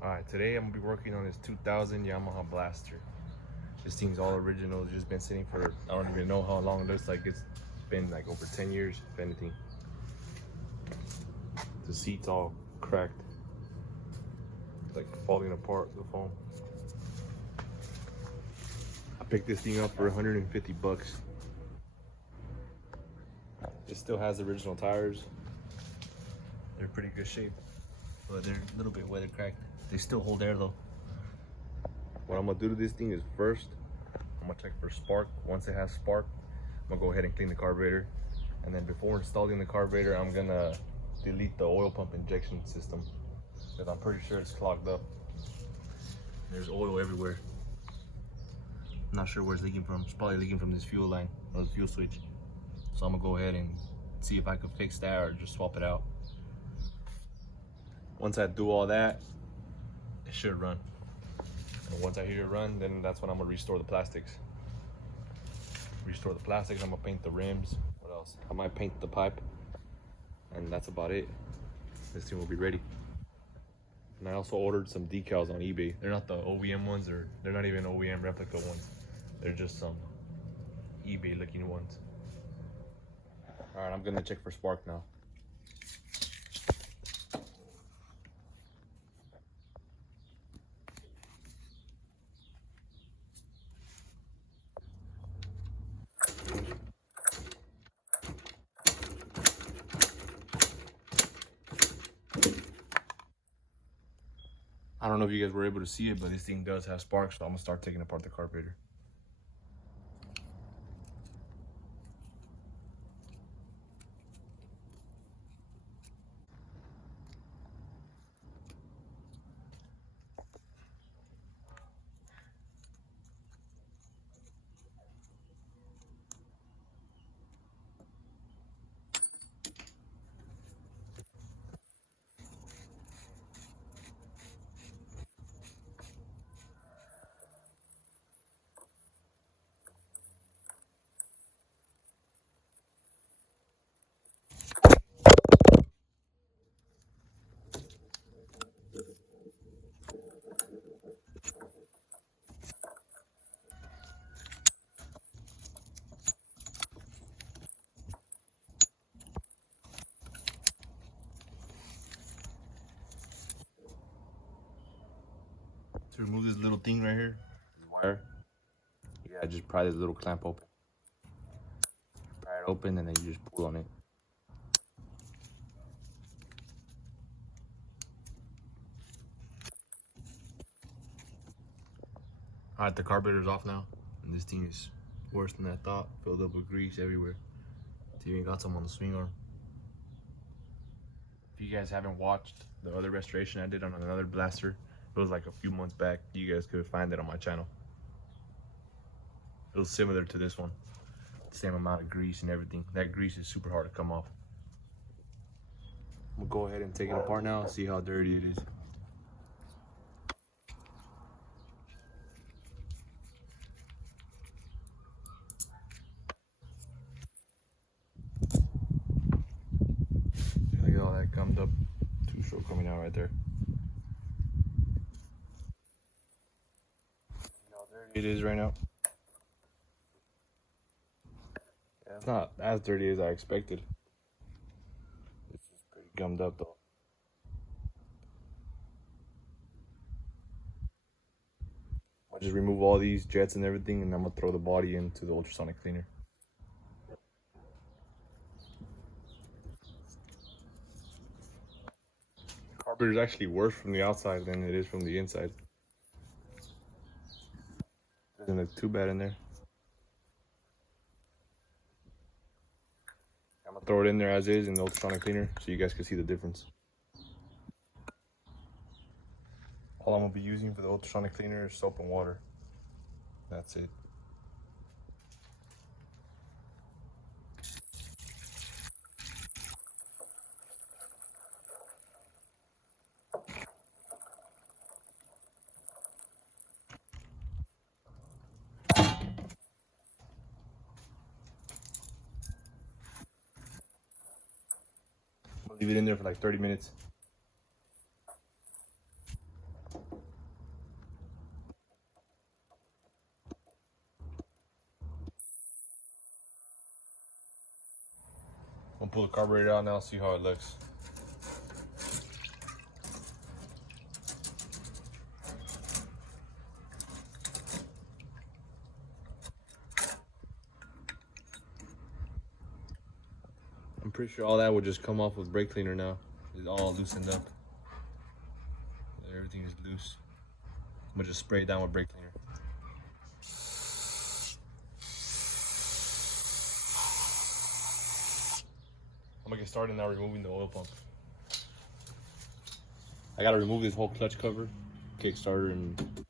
Alright, today I'm gonna be working on this 2000 Yamaha Blaster. This thing's all original. It's just been sitting for, I don't even know how long. It looks like it's been like over 10 years, if anything. The seat's all cracked. It's like falling apart, the foam. I picked this thing up for 150 bucks. It still has the original tires. They're in pretty good shape, but they're a little bit weather cracked. They still hold air though. What I'm gonna do to this thing is first, I'm gonna check for spark. Once it has spark, I'm gonna go ahead and clean the carburetor. And then before installing the carburetor, I'm gonna delete the oil pump injection system, because I'm pretty sure it's clogged up. There's oil everywhere. I'm not sure where it's leaking from. It's probably leaking from this fuel line or the fuel switch. So I'm gonna go ahead and see if I can fix that or just swap it out. Once I do all that, it should run. And once I hear it run, then that's when I'm gonna restore the plastics. I'm gonna paint the rims. What else? I might paint the pipe, and that's about it. This thing will be ready. And I also ordered some decals on eBay. They're not the OEM ones, or they're not even OEM replica ones. They're just some eBay looking ones. All right, I'm gonna check for spark now. I don't know if you guys were able to see it, but this thing does have sparks, so I'm gonna start taking apart the carburetor. To remove this little thing right here, this wire, you gotta just pry this little clamp open. Pry it open and then you just pull on it. All right, the carburetor's off now, and this thing is worse than I thought. Filled up with grease everywhere. It's even got some on the swing arm. If you guys haven't watched the other restoration I did on another blaster, it was like a few months back. You guys could find it on my channel. It was similar to this one. Same amount of grease and everything. That grease is super hard to come off. I'm gonna go ahead and take it apart now and see how dirty it is. Look at all that gummed up two-stroke coming out right there. You know how dirty it is right now. Yeah, it's not as dirty as I expected. It's just pretty gummed up though. I'll just remove all these jets and everything, and I'm gonna throw the body into the ultrasonic cleaner. The carburetor is actually worse from the outside than it is from the inside. Doesn't look too bad in there. I'm gonna throw it in there as is in the ultrasonic cleaner so you guys can see the difference. All I'm gonna be using for the ultrasonic cleaner is soap and water. That's it. I'm gonna leave it in there for like 30 minutes. gonna pull the carburetor out now, see how it looks. I'm pretty sure all that would just come off with brake cleaner now. It's all loosened up. Everything is loose. I'm gonna just spray it down with brake cleaner. I'm gonna get started now removing the oil pump. I gotta remove this whole clutch cover, kickstarter, and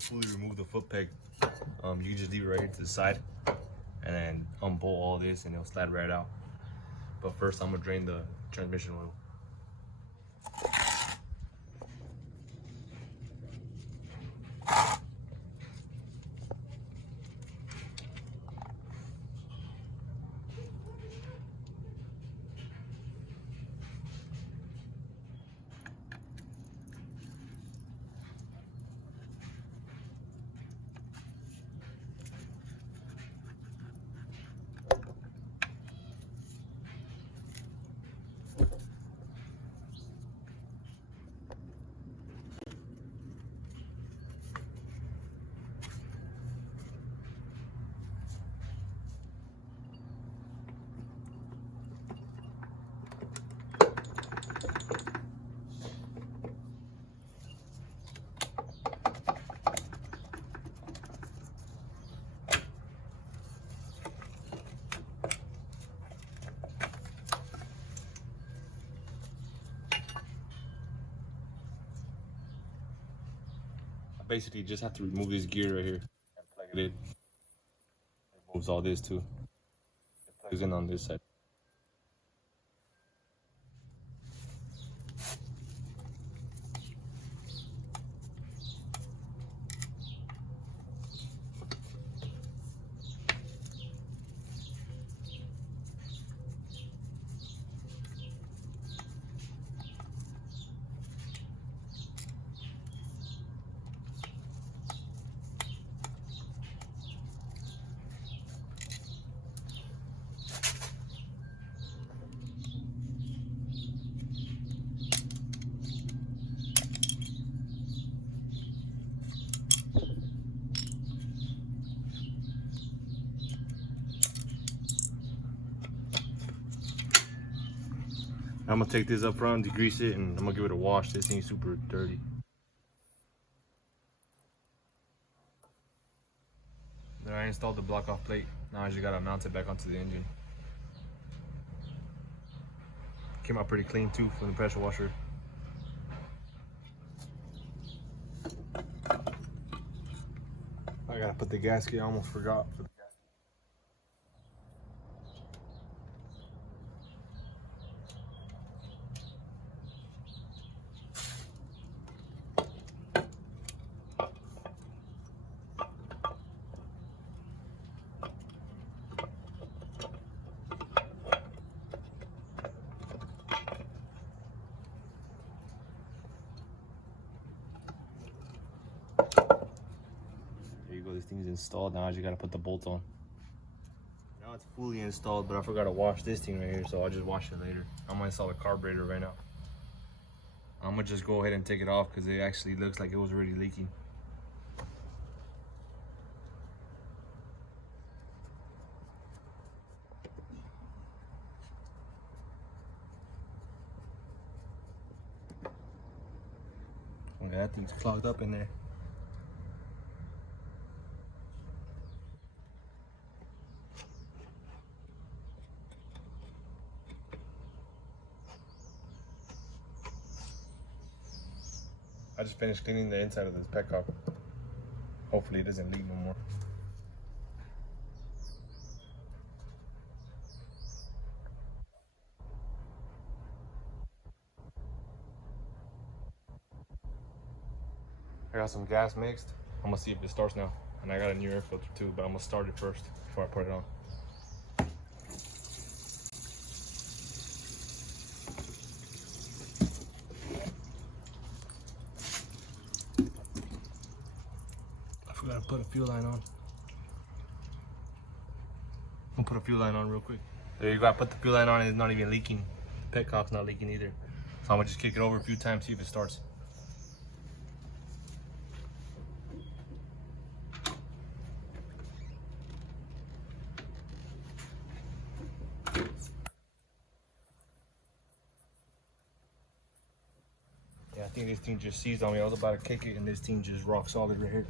fully remove the foot peg. You can just leave it right here to the side and then unbolt all this and it'll slide right out. But first I'm gonna drain the transmission oil. Basically just have to remove this gear right here and plug it in. It removes all this too. It plugs in on this side. I'm gonna take this up front, degrease it, and I'm gonna give it a wash. This thing's super dirty. There, I installed the block off plate. Now I just gotta mount it back onto the engine. Came out pretty clean too from the pressure washer. I gotta put the gasket, I almost forgot. This thing's installed. Now I just gotta put the bolt on. Now it's fully installed, but I forgot to wash this thing right here, so I'll just wash it later. I'm gonna install the carburetor right now. I'm gonna just go ahead and take it off because it actually looks like it was already leaking. Yeah, that thing's clogged up in there. I just finished cleaning the inside of this petcock. Hopefully it doesn't leak no more. I got some gas mixed. I'm gonna see if it starts now. And I got a new air filter too, but I'm gonna start it first before I put it on. I forgot to put a fuel line on. I'm gonna put a fuel line on real quick. There you go, I put the fuel line on and it's not even leaking. The petcock's not leaking either. So I'm gonna just kick it over a few times, see if it starts. Yeah, I think this thing just seized on me. I was about to kick it and this thing just rock solid right here.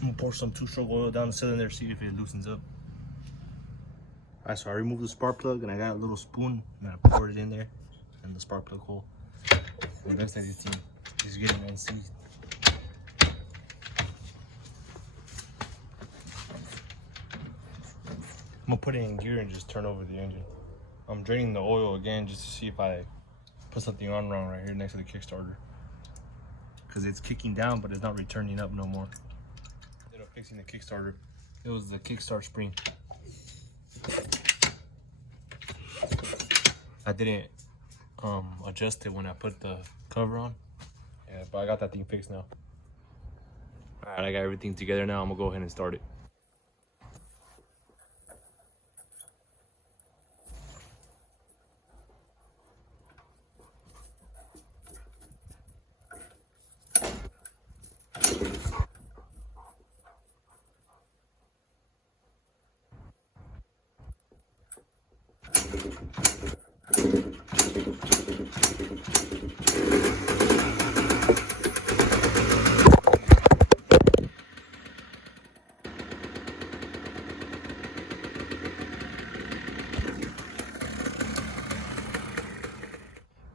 I'm gonna pour some 2-stroke oil down the cylinder, see if it loosens up. Alright, so I removed the spark plug and I got a little spoon and I poured it in there in the spark plug hole. And the rest of this thing is getting unseized. I'm gonna put it in gear and just turn over the engine. I'm draining the oil again just to see if I put something on wrong right here next to the Kickstarter. Because it's kicking down, but it's not returning up no more. Instead of fixing the Kickstarter, it was the kickstart spring. I didn't adjust it when I put the cover on. Yeah, but I got that thing fixed now. Alright, I got everything together now. I'm gonna go ahead and start it.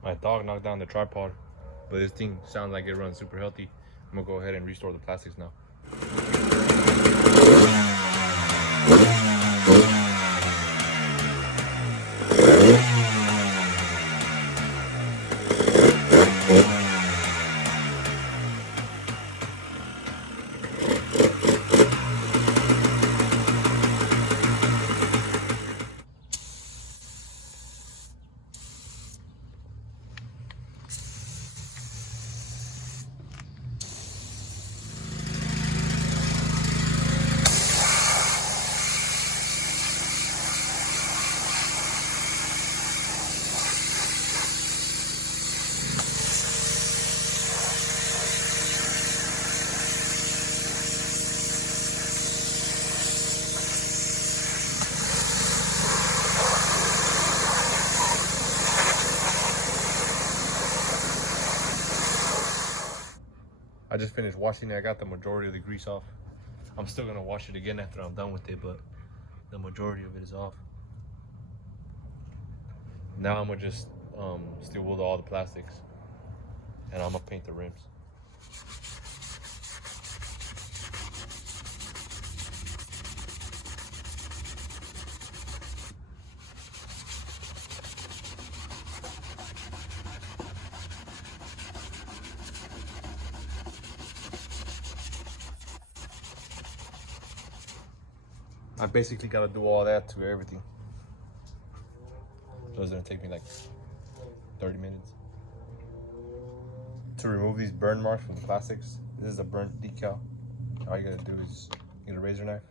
My dog knocked down the tripod, but this thing sounds like it runs super healthy. I'm gonna go ahead and restore the plastics now. I just finished washing it. I got the majority of the grease off. I'm still gonna wash it again after I'm done with it, but the majority of it is off. Now I'm gonna just steel wool all the plastics and I'm gonna paint the rims. I basically got to do all that to everything. So it's going to take me like 30 minutes. To remove these burn marks from the plastics, this is a burnt decal. All you got to do is get a razor knife.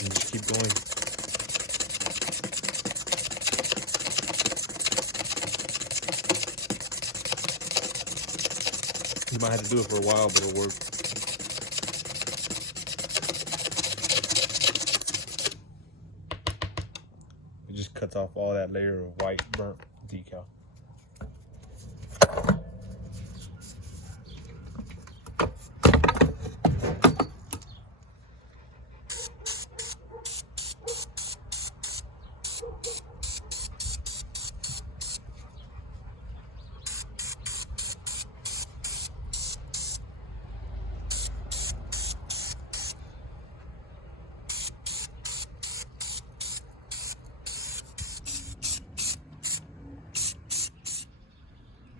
And just keep going. You might have to do it for a while, but it'll work. It just cuts cuts off all that layer of white burnt decal.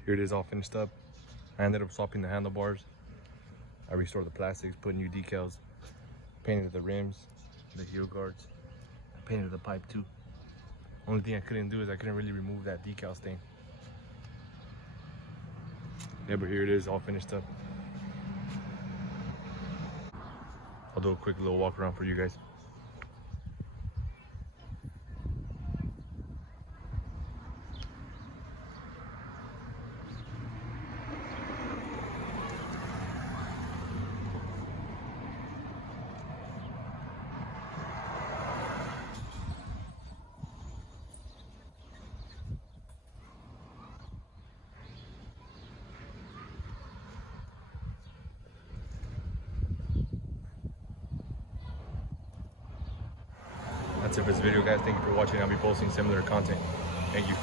Here it is all finished up. I ended up swapping the handlebars. I restored the plastics, put new decals, painted the rims, the heel guards. I painted the pipe too. Only thing I couldn't do is I couldn't really remove that decal stain. Yeah, but here it is all finished up. I'll do a quick little walk around for you guys. That's it for this video, guys. Thank you for watching. I'll be posting similar content. Thank you.